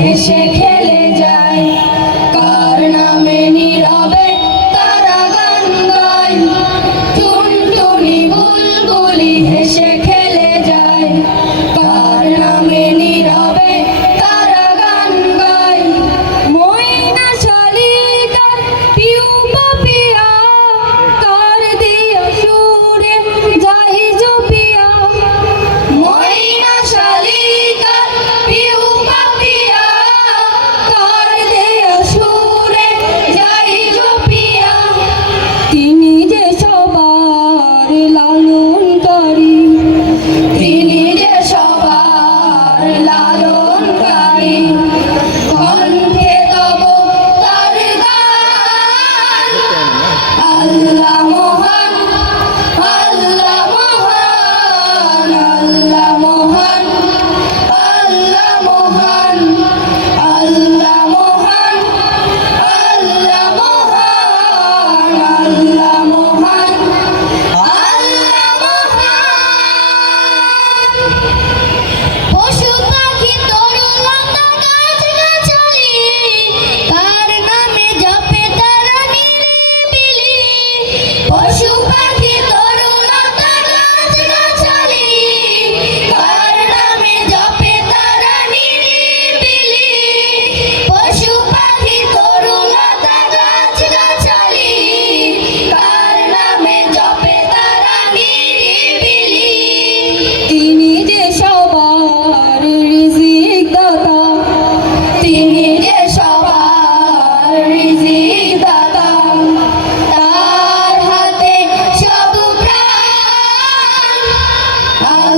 হেসে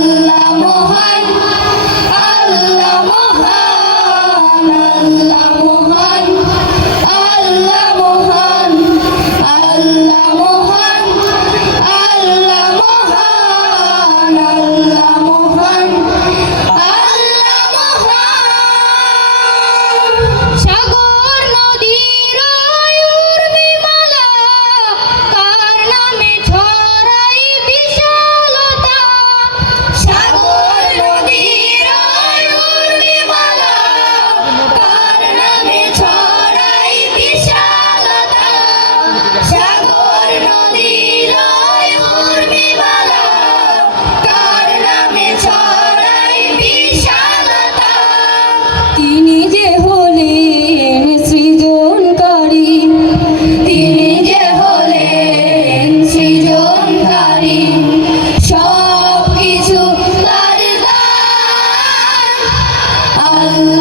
আল্লাহ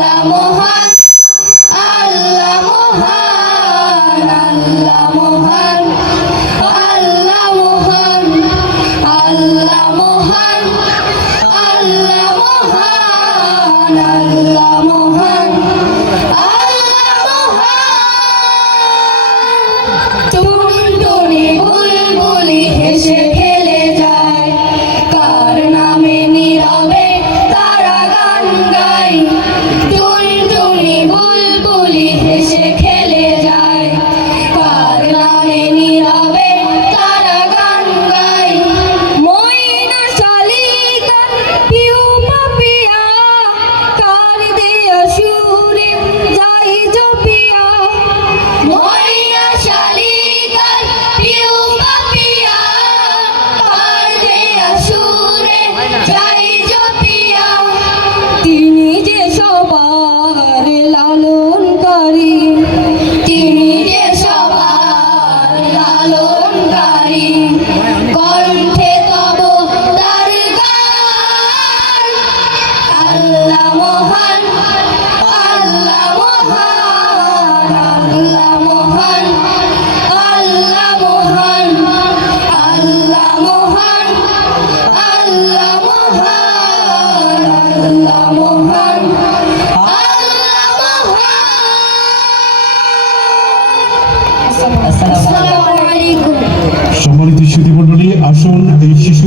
আল্লাহ মহান আল্লাহ মহান, আল্লাহ আল্লাহ মহান আল্লাহ মহান আল্লাহ মহান আল্লাহ মহান যায় তার নামে নীরবে তারা গান do সম্মানিত শিশুমন্ডলী আসুন এই শিশুদের